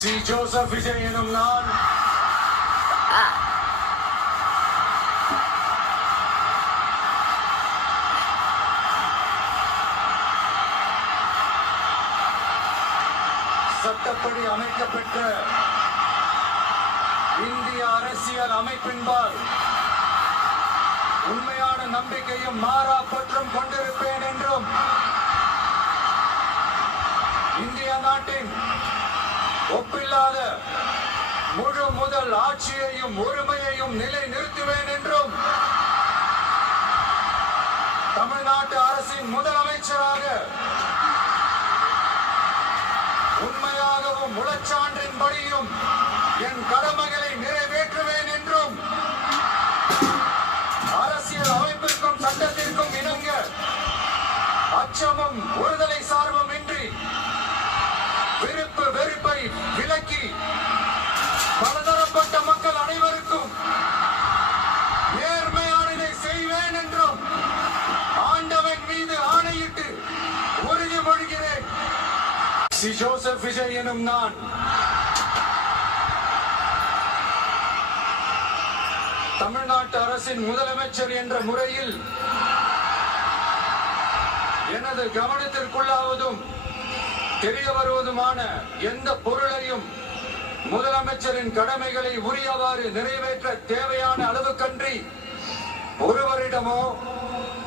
C. Joseph Vijay எனும் நான் சட்டப்படி அமைக்கப்பெற்ற இந்திய அரசியல் அமைப்பின்பால் உண்மையான நம்பிக்கையும் மாறா பற்றும் கொண்டிருப்பேன் என்றும் இந்திய நாட்டின் ஒப்பில்லாத முழு முதல் ஆட்சியையும் உரிமையையும் நிலை நிறுத்துவேன் என்றும் தமிழ்நாட்டு அரசின் முதலமைச்சராக உண்மையாகவும் முழச்சான்றின்படியும் என் கடமைகளை நிறைவேற்றுவேன் என்றும் அரசியல் அமைப்பிற்கும் சட்டத்திற்கும் இணங்க அச்சமும் ஒருதலை சார்பும் இன்றி விருப்பு வெறுப்பை விலக்கி பலதரப்பட்ட மக்கள் அனைவருக்கும் நேர்மையானதை செய்வேன் என்றும் ஆண்டவன் மீது ஆணையிட்டு உறுதிமொழிகிறேன். சி. ஜோசப் விஜய் எனும் நான் தமிழ்நாட்டு அரசின் முதலமைச்சர் என்ற முறையில் எனது கவனத்திற்குள்ளாவதும் தெரிய வருவதுமான எந்த பொருளையும் முதலமைச்சரின் கடமைகளை உரியவாறு நிறைவேற்ற தேவையான அளவுக்கன்றி ஒருவரிடமோ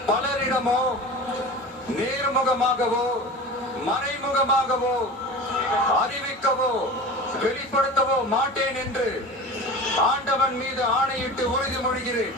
பலரிடமோ நேர்முகமாகவோ மறைமுகமாகவோ அறிவிக்கவோ வெளிப்படுத்தவோ மாட்டேன் என்று ஆண்டவன் மீது ஆணையிட்டு உறுதிமொழிகிறேன்.